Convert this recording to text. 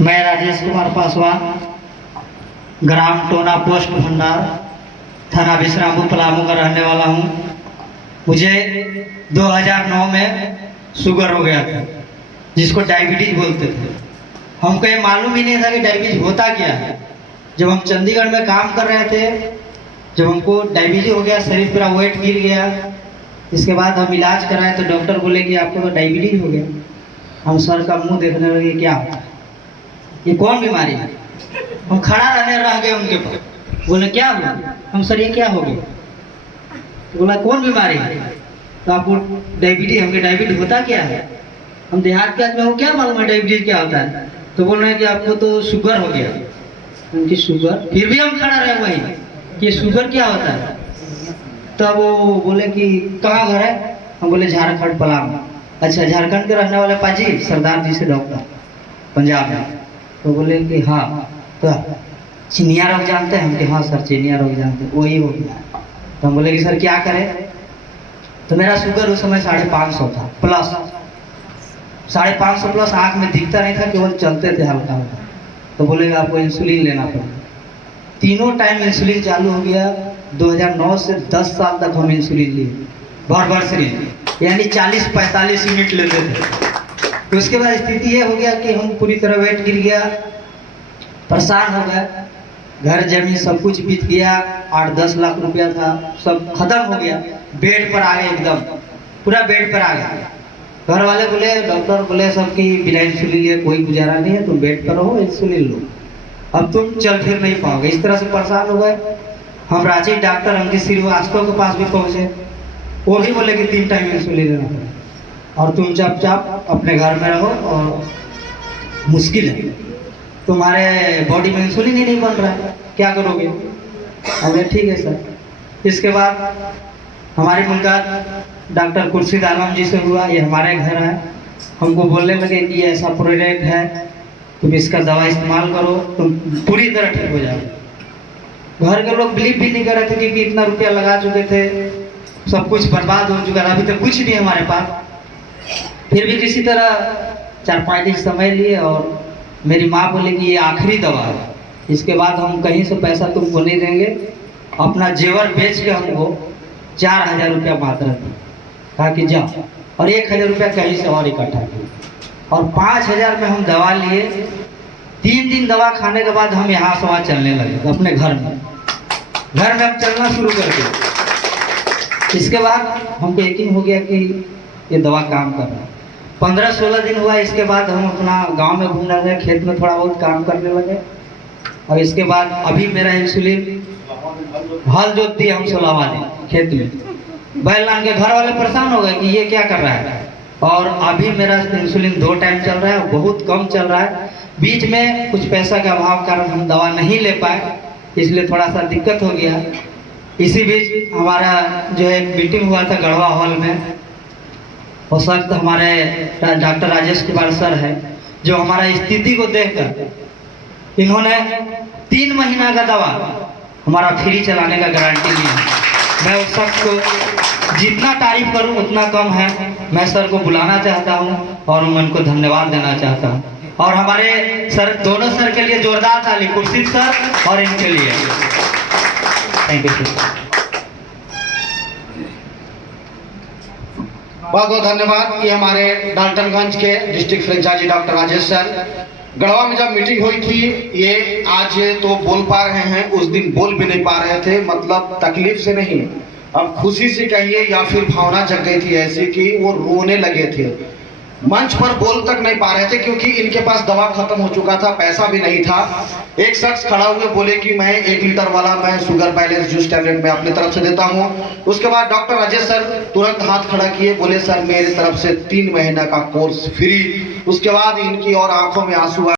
मैं राजेश कुमार पासवान, ग्राम टोना, पोस्ट भंडार, थाना विश्रामपुर, पलामू का रहने वाला हूँ। मुझे 2009 में शुगर हो गया था, जिसको डायबिटीज बोलते थे। हमको ये मालूम ही नहीं था कि डायबिटीज होता क्या है। जब हम चंडीगढ़ में काम कर रहे थे, जब हमको डायबिटीज हो गया, शरीर पूरा वेट गिर गया। इसके बाद हम इलाज कराए तो डॉक्टर बोले कि आपको तो डायबिटीज हो गया। हम सर का मुंह देखने लगे, क्या होता है, ये कौन बीमारी है। हम खड़ा रहने रह गए उनके पास। बोले क्या हुआ? हम सर ये क्या हो गया? बोला कौन बीमारी है? तो आपको डायबिटीज। हमके डायबिटीज होता क्या है? हम देहात के आदमी, हो क्या मालूम है डायबिटीज क्या होता है? तो बोल रहे हैं कि आपको तो शुगर हो गया। उनकी शुगर, फिर भी हम खड़ा रहे वहीं कि शुगर क्या होता है। तब वो बोले कि कहाँ घर है? हम बोले झारखंड, पलामू। अच्छा, झारखंड के रहने वाले पाजी सरदार जी से डॉक्टर पंजाब में। तो बोले कि हाँ, तो चिनिया रोग जानते हैं? हम कि हाँ सर, चिनिया रोग जानते हैं, वही हो गया। तो हम बोले कि सर क्या करें? तो मेरा शुगर उस समय 550 था प्लस, 550 प्लस। आँख में दिखता नहीं था, केवल चलते थे हल्का हल्का। तो बोले आपको इंसुलिन लेना पड़ेगा। तीनों टाइम इंसुलिन चालू हो गया। 2009 से 10 साल तक हम इंसुलिन लिए, भर सिरिंज, यानी 40-45 यूनिट लेते थे। तो उसके बाद स्थिति ये हो गया कि हम पूरी तरह वेट गिर गया, परेशान हो गए। घर जमीन सब कुछ बीत गया। 8-10 लाख रुपया था, सब खत्म हो गया। बेड पर आ गए, एकदम पूरा बेड पर आ गए। घर वाले बोले, डॉक्टर बोले सब कि बिना इंसुलिन लिए कोई गुजारा नहीं है, तुम बेड पर रहो, इंसुलिन लो, अब तुम चल फिर नहीं पाओगे। इस तरह से परेशान हो गए। हम रांची डॉक्टर अंकित श्रीवास्तव के पास भी पहुंचे। वो भी बोले कि 3 टाइम इंसुलिन लेना पड़ेगा और तुम चुपचाप अपने घर में रहो, और मुश्किल है, तुम्हारे बॉडी में इंसुलिन ही नहीं बन रहा है, क्या करोगे? अरे ठीक है सर। इसके बाद हमारी मुलाकात डॉक्टर खुर्शीद आलम जी से हुआ। ये हमारे घर है। हमको बोलने लगे कि ऐसा प्रोडक्ट है, तुम इसका दवा इस्तेमाल करो, तुम पूरी तरह ठीक हो जाओ। घर के लोग बिलीव भी नहीं कर रहे थे क्योंकि इतना रुपया लगा चुके थे, सब कुछ बर्बाद हो चुका था, अभी तक कुछ नहीं हमारे पास। फिर भी किसी तरह 4-5 दिन समय लिए, और मेरी माँ बोली कि ये आखिरी दवा है, इसके बाद हम कहीं से पैसा तुमको नहीं देंगे। अपना जेवर बेच के हमको 4000 रुपया मात्र दी, कहा कि जाओ, और 1000 रुपया कहीं से और इकट्ठा किया, और 5000 में हम दवा लिए। 3 दिन दवा खाने के बाद हम यहाँ से वहाँ चलने लगे अपने घर में हम चलना शुरू कर दिए। इसके बाद हमको यकीन हो गया कि ये दवा काम कर रहा है। 15-16 दिन हुआ। इसके बाद हम अपना गांव में घूमने लगे, खेत में थोड़ा बहुत काम करने लगे। और इसके बाद अभी मेरा इंसुलिन, हल जोत दिए हम 16 वाले खेत में, बैल लान के। घर वाले परेशान हो गए कि ये क्या कर रहा है। और अभी मेरा इंसुलिन 2 टाइम चल रहा है, बहुत कम चल रहा है। बीच में कुछ पैसा के अभाव कारण हम दवा नहीं ले पाए, इसलिए थोड़ा सा दिक्कत हो गया। इसी बीच हमारा जो है मीटिंग हुआ था गढ़वा हॉल में। उस वक्त हमारे डॉक्टर राजेश कुमार सर है, जो हमारा स्थिति को देखकर इन्होंने 3 महीना का दवा हमारा फ्री चलाने का गारंटी दी है। मैं उस शख्स को जितना तारीफ करूं उतना कम है। मैं सर को बुलाना चाहता हूं और मैं उनको धन्यवाद देना चाहता हूं। और हमारे सर, दोनों सर के लिए जोरदार ताली, खुर्शीद सर और इनके लिए। Thank you sir. बहुत बहुत धन्यवाद। ये हमारे डाल्टनगंज के district franchisee doctor Rajesh sir. Garhwa में जब मीटिंग हुई थी, ये आज तो बोल पा रहे हैं, उस दिन बोल भी नहीं पा रहे थे। मतलब तकलीफ से नहीं, अब खुशी से कहिए या फिर भावना जग गई थी ऐसी कि वो रोने लगे थे। मंच पर बोल तक नहीं पा रहे थे क्योंकि इनके पास दवा खत्म हो चुका था, पैसा भी नहीं था। एक शख्स खड़ा हुए बोले कि मैं 1 लीटर वाला मैं शुगर बैलेंस जूस टैबलेट मैं अपनी तरफ से देता हूं। उसके बाद डॉक्टर राजेश सर तुरंत हाथ खड़ा किए, बोले सर मेरी तरफ से 3 महीना का कोर्स फ्री। उसके बाद इनकी और आंखों में आंसू